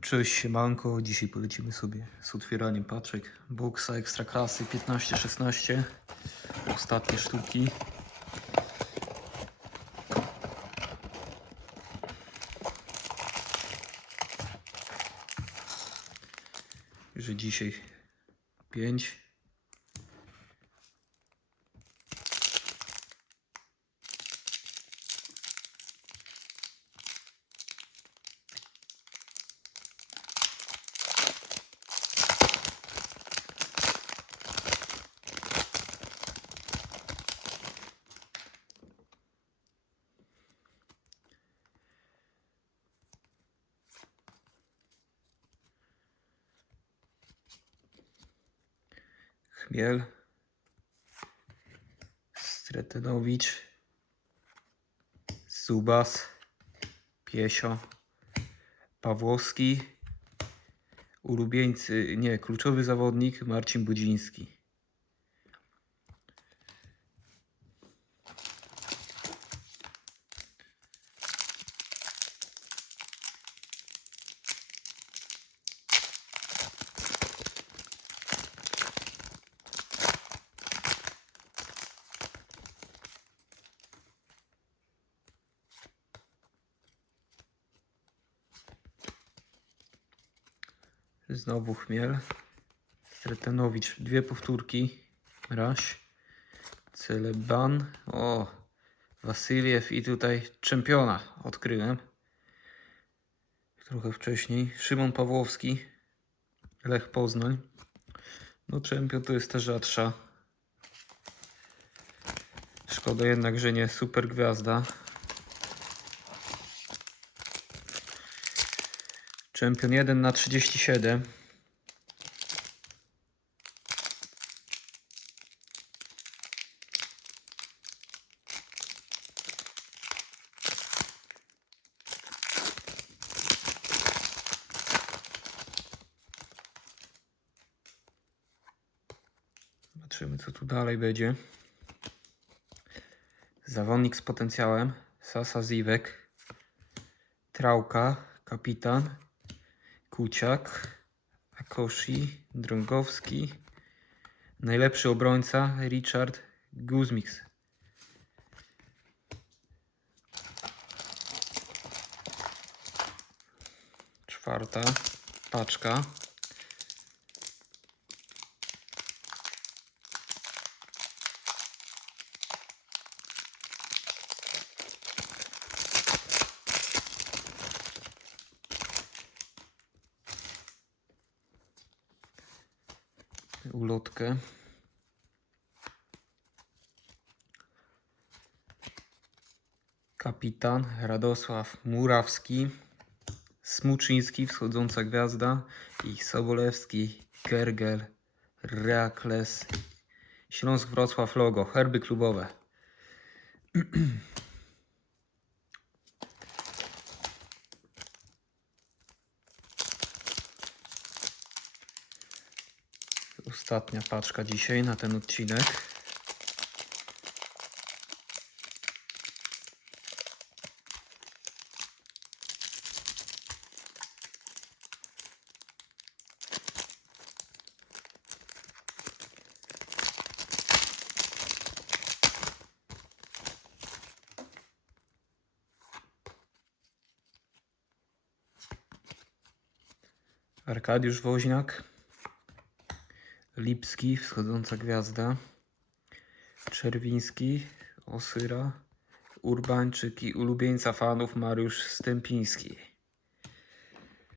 Cześć, siemanko. Dzisiaj polecimy sobie z otwieraniem paczek Boxa Ekstra Klasy 15-16. Ostatnie sztuki. Że dzisiaj 5. Chmiel, Stretenowicz, Zubas, Piesio, Pawłowski, ulubieńcy, nie, kluczowy zawodnik Marcin Budziński. Znowu chmiel. Stretenowicz, dwie powtórki. Raś. Celeban. O, Wasyliew i tutaj czempiona odkryłem. Trochę wcześniej. Szymon Pawłowski. Lech Poznań. No czempion to jest też rzadsza. Szkoda jednak, że nie super gwiazda. Czempion 1 na 37. Zobaczymy, co tu dalej będzie. Zawodnik z potencjałem. Sasa Ziwek. Trałka. Kapitan. Kuciak, Akoshi, Drągowski, najlepszy obrońca Richard Guzmix. Czwarta paczka. Ulotkę. Kapitan Radosław Murawski, Smuczyński, wschodząca gwiazda i Sobolewski, Gergel, Reakles, Śląsk Wrocław logo, herby klubowe. Ostatnia paczka dzisiaj na ten odcinek. Arkadiusz Woźniak. Lipski, wschodząca gwiazda. Czerwiński, Osyra. Urbańczyk i ulubieńca fanów Mariusz Stępiński.